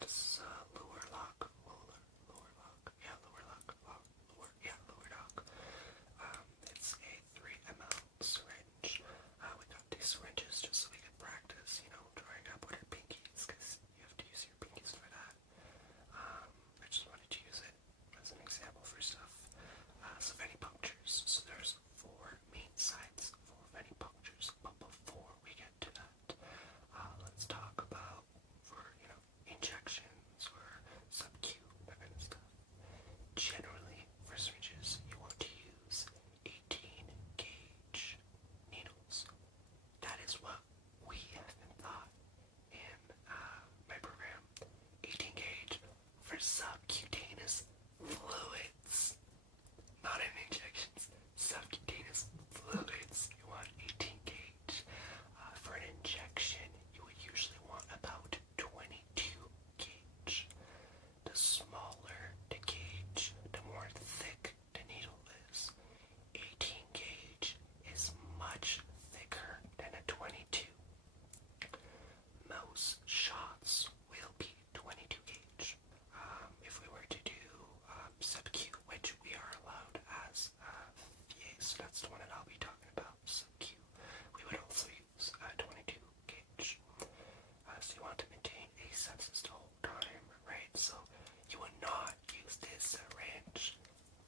This is lower lock, lower lock, yeah, lower lock, lower lock. It's a 3 ml syringe. We got these syringes just so we can practice, drawing up with our pinkies, because you have to use your pinkies for that. I just wanted to use it as an example for stuff. So venipunctures. So there's 4 main sites for venipunctures, but before we get to that, let's talk about for injections or sub-Q, that kind of stuff. Generally, for syringes, you want to use 18 gauge needles. That is what we have been taught in my program. 18 gauge for subcutaneous fluids, not in injections. Subcutaneous fluids, you want 18 gauge. For an injection, you would usually want about 22 gauge. The smaller the gauge, the more thick the needle is. 18 gauge is much thicker than a 22. Most shots will be 22 gauge. If we were to do sub-Q, which we are allowed as VA, so that's the one that I'll be talking about, sub-Q, we would also use 22 gauge. So you want to maintain a sepsis the whole time, right? So you would not use this syringe.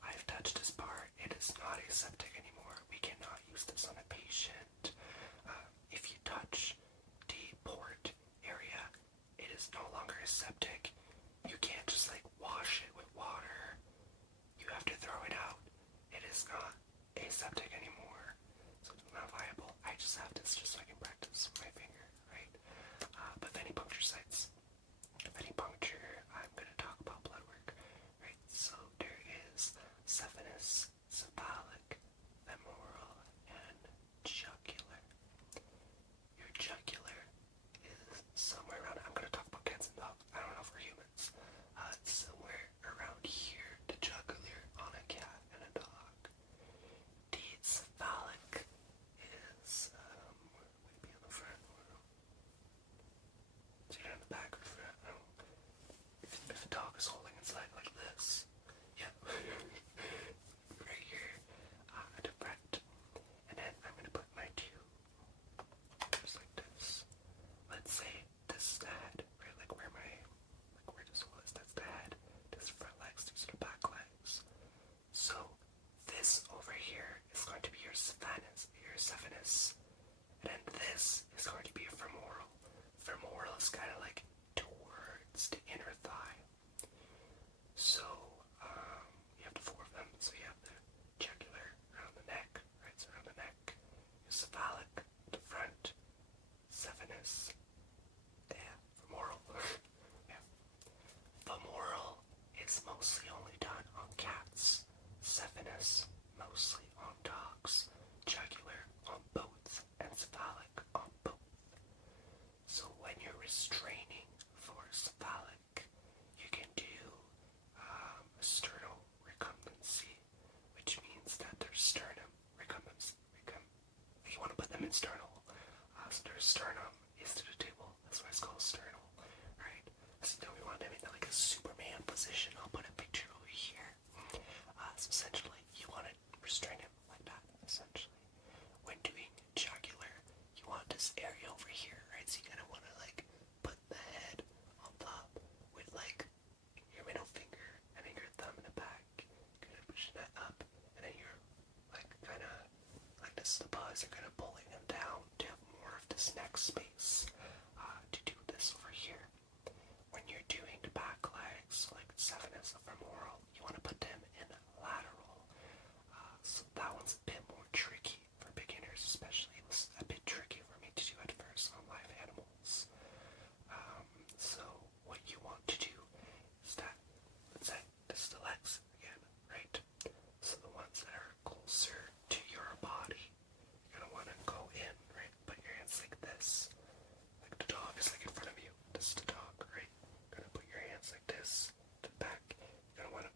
I've touched this part. It is not aseptic anymore. We cannot use this on a patient. If you touch the port area, it is no longer aseptic. You can't just wash it with water. You have to throw it out. It is not aseptic anymore. So it's not viable. I just have this just so I can practice with my finger, right? But venipuncture sites. Venipuncture, I'm going to talk about blood work, right? So there is saphenous, cephalic, femoral, and jugular. Your jugular is somewhere around, I'm going to talk about cats and dogs, I don't know for humans. Somewhere around here, the jugular on a cat and a dog. The cephalic is, would it be on the front? Is it on the back or front? I don't know. If a dog is holding its leg like this, yeah, right here, at the front. And then I'm going to put my 2 just like this. Let's say this is the head, right? Where this was, that's the head. This front legs, these are the back legs. So this over here is going to be your saphenous, and then this is going to be a femoral. Femoral is kind of towards the inner thigh. So you have the 4 of them. So you have the jugular around the neck, right? So around the neck, your cephalic, the front, saphenous, femoral. Yeah. Femoral is mostly only done on cats. Saphenous mostly on dogs. Jugular on both, and cephalic on both. So when you're restraining for cephalic, you can do sternal recumbency, which means that their sternum you want to put them in sternal. So their sternum is to the table. That's why it's called sternal, right? So then we want them in a Superman position. I'll put a picture over here. So essentially, you want to restrain him like that, essentially. When doing jugular, you want this area over here, right? So you kind of want to put the head on top with your middle finger and then your thumb in the back. Kind of pushing that up, and then you're kind of this. The paws are kind of pulling them down to have more of this neck space to do this over here. When you're doing the back legs, saphenous or femoral, you want to put them in lateral. So that one's a bit more tricky for beginners, especially. It was a bit tricky for me to do at first on live animals. So what you want to do is that, let's say, this is the legs again, right? So the ones that are closer to your body, you're going to want to go in, right? Put your hands like this. Like the dog is in front of you. This is the dog, right? You're going to put your hands like this to the back. You're going to want to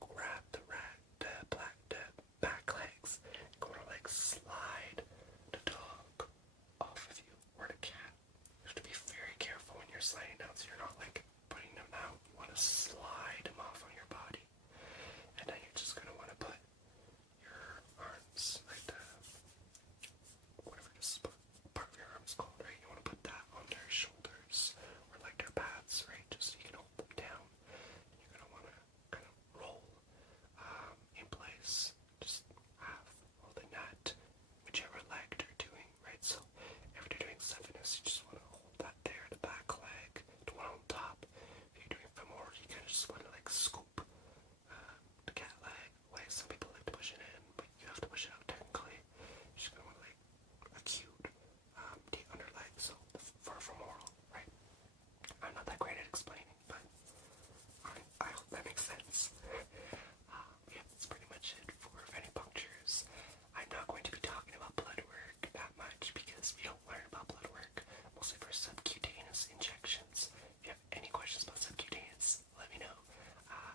this video learn about blood work, mostly for subcutaneous injections. If you have any questions about subcutaneous, let me know.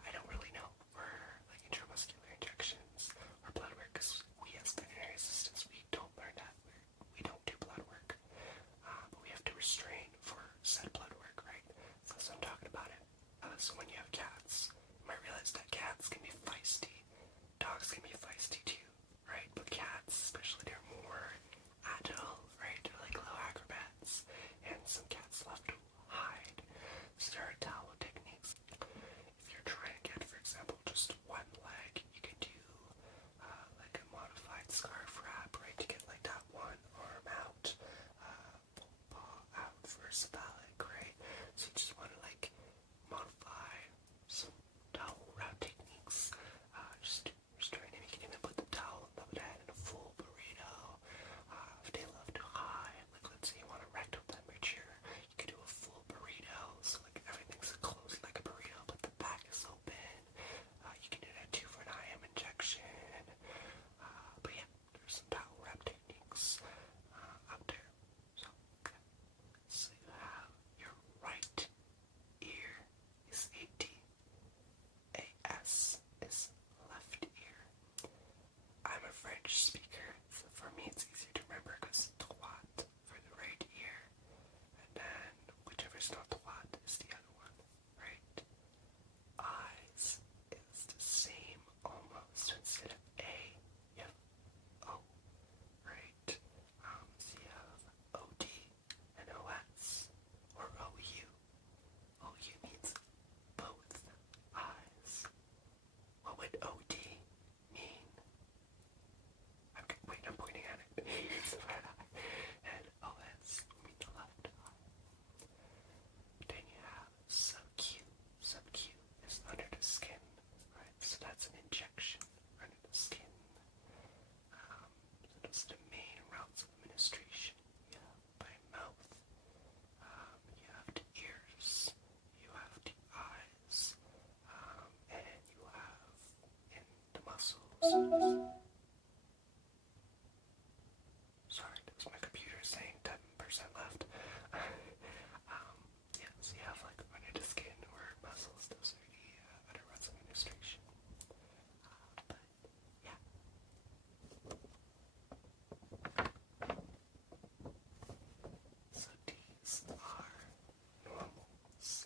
I don't really know for like intramuscular injections or blood work, because we as veterinary assistants, we don't learn that. We don't do blood work, but we have to restrain for said blood work, right? So I'm talking about it. So when you have cats, you might realize that cats can be feisty. Dogs can be feisty too, right? But cats, especially, they're more agile, right? They're like little acrobats. And some cats love to hide. So there are towel techniques. If you're trying to get, for example, just one leg, you can do like a modified scarf wrap, right? To get like that one arm out, paw out for cephalic, right? So you just want to like modify some towel wrap techniques. Just restrain him. You can even put the towel on top of the head in a full burrito. If they love to hide, like let's say you want a rectal temperature, you could do a full burrito. So like everything's closed like a burrito, but the back is open. You can do that too for an IM injection. But yeah, there's some towel wrap techniques out there. So, okay. So you have your right ear is AD. AS is left ear. I'm a French speaker, so for me it's easier to remember because droite for the right ear, and then whichever's not droite is the other one, right? Eyes is the same almost. Instead of A, you have O, right? So you have OD and OS, or OU. OU means both eyes. What would OD mean? I'm pointing at it. It's the right eye. And OS will mean the left eye. Then you have sub-Q. Sub-Q is under the skin, right? So that's an injection under the skin. So those are the main routes of administration. You have by mouth. You have the ears. You have the eyes. And you have in the muscles. Sorry, that was my computer saying 10% left. Yeah, so you have like under the skin or muscles, those are the other routes of administration. But yeah. So these are normals.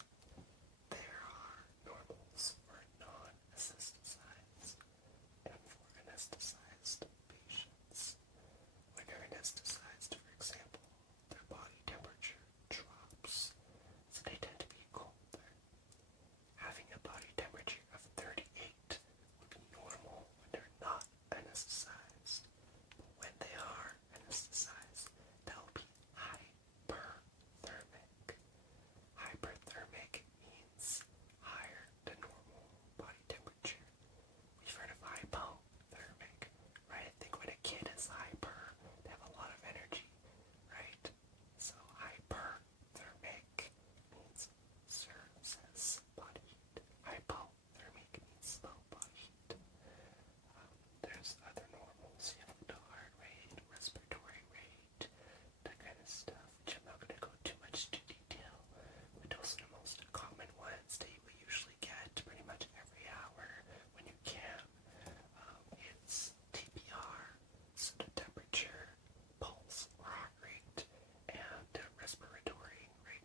There are normals for non-anesthetized and for anesthetized patients. When you're anesthetized, for example, their body temperature drops, so they tend to be colder. Having a body temperature of 38 would be normal when they're not anesthetized. But when they are anesthetized, that will be hyperthermic. Hyperthermic means higher than normal body temperature. We've heard of hypothermic, right? I think when a kid is hyper, they have a lot of energy, right? So hyperthermic means serves as body heat. Hypothermic means low body heat. There's other normals. You have the heart rate, respiratory rate, that kind of stuff, which I'm not going to go too much into detail. But those are the most common ones that you will usually get pretty much every hour when you can. It's TPR, so the temperature, pulse, or heart rate, and the respiratory rate,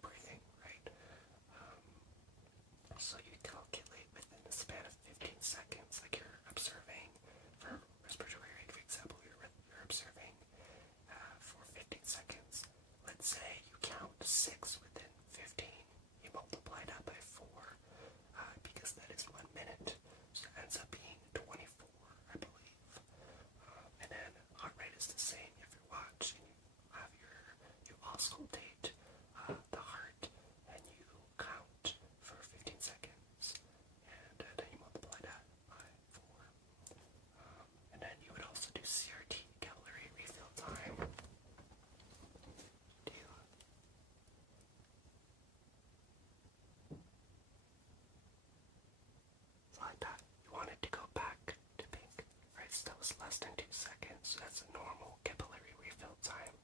breathing rate. So you calculate within the span of 15 seconds, like you're observing for respiratory rate, for example, you're observing for 15 seconds. Let's say you count 6 within 15, you multiply that by 4, because that is 1 minute, so it ends up being 24, I believe. And then heart rate is the same. If you watch and you auscultate the heart and you count for 15 seconds, and then you multiply that by 4. And then you would also do CRT, calorie refill time. Like that. You want it to go back to pink, right? So that was less than 2 seconds. seconds. That's a normal capillary refill time.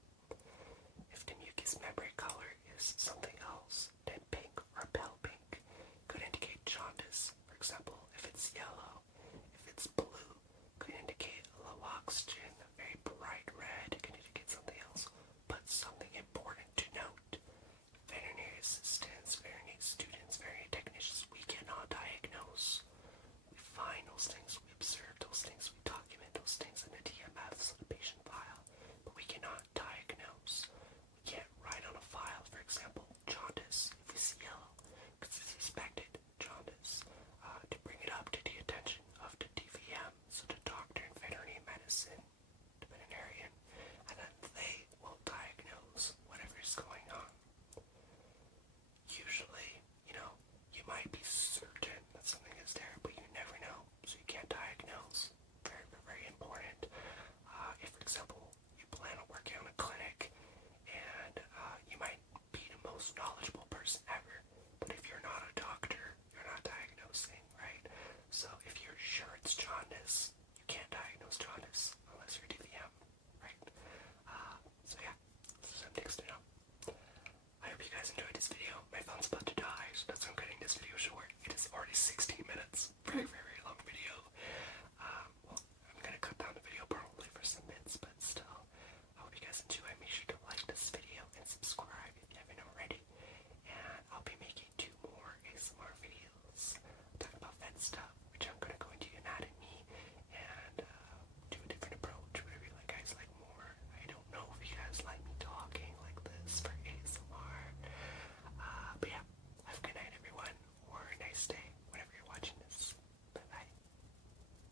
If the mucous membrane color is something